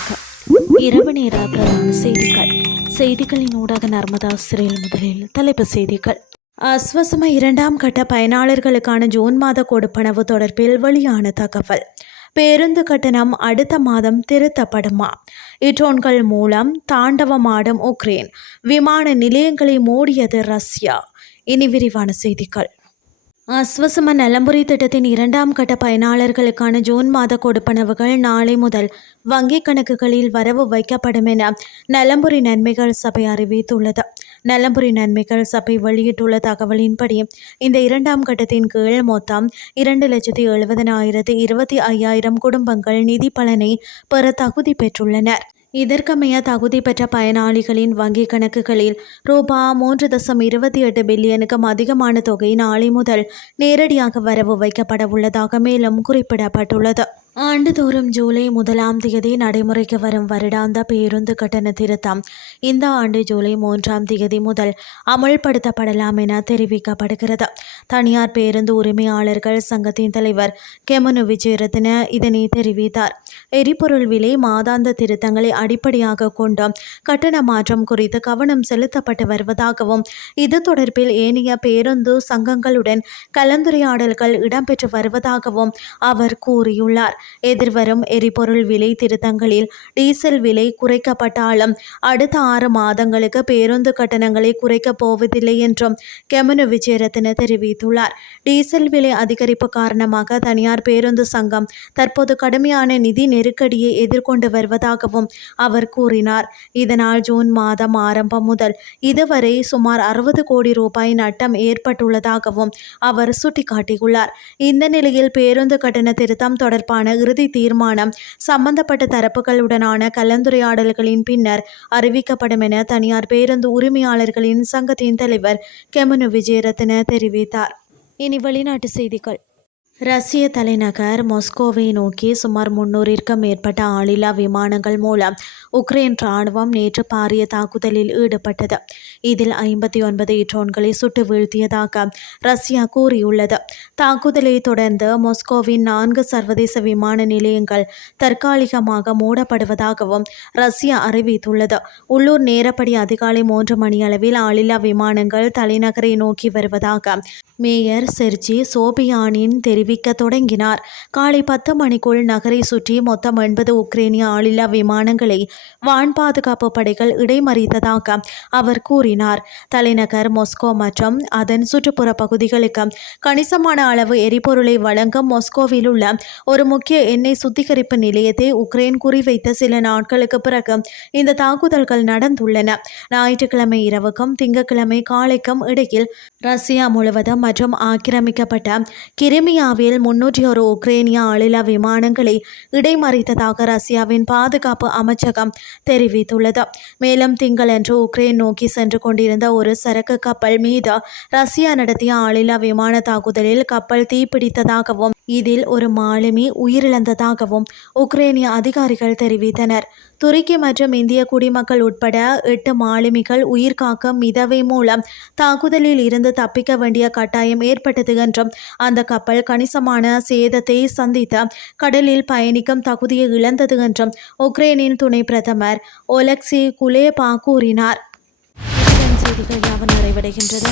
வணக்கம். இரவு நேர பிரதான செய்திகளின் ஊடாக நர்மதா சிறையில் முதலில் தலைப்புச் செய்திகள். அஸ்வசம 2ஆம் கட்ட பயனாளர்களுக்கான ஜூன் மாத கொடுப்பனவு தொடர்பில் வெளியான தகவல். பேருந்து கட்டணம் அடுத்த மாதம் திருத்தப்படுமா? ட்ரோன்கள் மூலம் தாண்டவமாடும் உக்ரைன். விமான நிலையங்களை மூடியது ரஷ்யா. இனி விரிவான செய்திகள். அஸ்வசம நலம்புரி திட்டத்தின் 2ஆம் கட்ட பயனாளர்களுக்கான ஜூன் மாத கொடுப்பனவுகள் நாளை முதல் வங்கிக் கணக்குகளில் வரவு வைக்கப்படும் என நலம்புரி நன்மைகள் சபை அறிவித்துள்ளது. நலம்புரி நன்மைகள் சபை வெளியிட்டுள்ள தகவலின்படி இந்த 2ஆம் கட்டத்தின் கீழ் மொத்தம் 2,70,025 குடும்பங்கள் நிதி பலனை பெற தகுதி பெற்றுள்ளனர். இதற்கமைய தகுதி பெற்ற பயனாளிகளின் வங்கிக் கணக்குகளில் ரூபாய் 3.28 பில்லியனுக்கும் அதிகமான தொகை நாளை முதல் நேரடியாக வரவு வைக்கப்பட உள்ளதாக மேலும் குறிப்பிடப்பட்டுள்ளது. ஆண்டுதோறும் ஜூலை 1ஆம் தேதி நடைமுறைக்கு வரும் வருடாந்த பேருந்து கட்டண திருத்தம் இந்த ஆண்டு ஜூலை 3ஆம் தேதி முதல் அமல்படுத்தப்படலாம் என தெரிவிக்கப்படுகிறது. தனியார் பேருந்து உரிமையாளர்கள் சங்கத்தின் தலைவர் கெமனு விஜயரத்ன இதனை தெரிவித்தார். எரிபொருள் விலை மாதாந்த திருத்தங்களை அடிப்படையாக கொண்டு கட்டண மாற்றம் குறித்து கவனம் செலுத்தப்பட்டு வருவதாகவும் இது தொடர்பில் ஏனைய பேருந்து சங்கங்களுடன் கலந்துரையாடல்கள் இடம்பெற்று வருவதாகவும் அவர் கூறியுள்ளார். எதிர்வரும் எரிபொருள் விலை திருத்தங்களில் டீசல் விலை குறைக்கப்பட்டாலும் அடுத்த 6 மாதங்களுக்கு பேருந்து கட்டணங்களை குறைக்கப் போவதில்லை என்றும் கெமனு விஜயரத்ன தெரிவித்துள்ளார். டீசல் விலை அதிகரிப்பு காரணமாக தனியார் பேருந்து சங்கம் தற்போது கடுமையான நிதி நெருக்கடியை எதிர்கொண்டு வருவதாகவும் அவர் கூறினார். இதனால் ஜூன் மாதம் ஆரம்பம் முதல் இதுவரை சுமார் 60 கோடி ரூபாய் நட்டம் ஏற்பட்டுள்ளதாகவும் அவர் சுட்டிக்காட்டியுள்ளார். இந்த நிலையில் பேருந்து கட்டண திருத்தம் தொடர்பான இறுதி தீர்மானம் சம்பந்தப்பட்ட தரப்புகளுடனான கலந்துரையாடல்களின் பின்னர் அறிவிக்கப்படும் என தனியார் பேருந்து உரிமையாளர்களின் சங்கத்தின் தலைவர் கெமனு விஜயரத்ன தெரிவித்தார். இனி வெளிநாட்டு செய்திகள். ரஷ்ய தலைநகர் மாஸ்கோவை நோக்கி சுமார் 300ற்கும் மேற்பட்ட ஆளில்லா விமானங்கள் மூலம் உக்ரைன் இராணுவம் நேற்று பாரிய தாக்குதலில் ஈடுபட்டது. இதில் 59 ட்ரோன்களை சுட்டு வீழ்த்தியதாக ரஷ்யா கூறியுள்ளது. தாக்குதலை தொடர்ந்து மாஸ்கோவின் 4 சர்வதேச விமான நிலையங்கள் தற்காலிகமாக மூடப்படுவதாகவும் ரஷ்யா அறிவித்துள்ளது. உள்ளூர் நேரப்படி அதிகாலை 3 மணியளவில் ஆளில்லா விமானங்கள் தலைநகரை நோக்கி வருவதாக மேயர் செர்ஜி சோபியானின் தெரிவிக்க தொடங்கினார். காலை 10 மணிக்குள் நகரை சுற்றி மொத்தம் 80 உக்ரைனிய ஆளில்லா விமானங்களை வான் பாதுகாப்பு படைகள் இடைமறித்ததாக அவர் கூறினார். தலைநகர் மாஸ்கோ மற்றும் அதன் சுற்றுப்புற பகுதிகளுக்கு கணிசமான அளவு எரிபொருளை வழங்கும் மாஸ்கோவில் உள்ள ஒரு முக்கிய எண்ணெய் சுத்திகரிப்பு நிலையத்தை உக்ரைன் குறிவைத்த சில நாட்களுக்கு பிறகு இந்த தாக்குதல்கள் நடந்துள்ளன. ஞாயிற்றுக்கிழமை இரவுக்கும் திங்கட்கிழமை காலைக்கும் இடையில் ரஷ்யா முழுவதும் மற்றும் ஆக்கிரமிக்கப்பட்ட கிரிமியாவில் 301 உக்ரைனிய ஆளில்லா விமானங்களை இடைமறித்ததாக ரஷ்யாவின் பாதுகாப்பு அமைச்சகம் தெரிவித்துள்ளது. மேலும் திங்களன்று உக்ரைன் நோக்கி சென்று கொண்டிருந்த ஒரு சரக்கு கப்பல் மீது ரஷ்யா நடத்திய ஆளில்லா விமான தாக்குதலில் கப்பல் தீப்பிடித்ததாகவும் இதில் ஒரு மாலுமி உயிரிழந்ததாகவும் உக்ரைனிய அதிகாரிகள் தெரிவித்தனர். துருக்கி மற்றும் இந்திய குடிமக்கள் உட்பட 8 மாலுமிகள் உயிர்காக்கும் மிதவை மூலம் தாக்குதலில் இருந்து தப்பிக்க வேண்டிய கட்டாயம் ஏற்பட்டது என்றும் அந்த கப்பல் கணிசமான சேதத்தை சந்தித்த கடலில் பயணிக்கும் தகுதியை இழந்தது என்றும் உக்ரைனின் துணை பிரதமர் ஒலெக்சி குலேபா கூறினார். செய்திகள் யாவும் நிறைவடைகின்றது.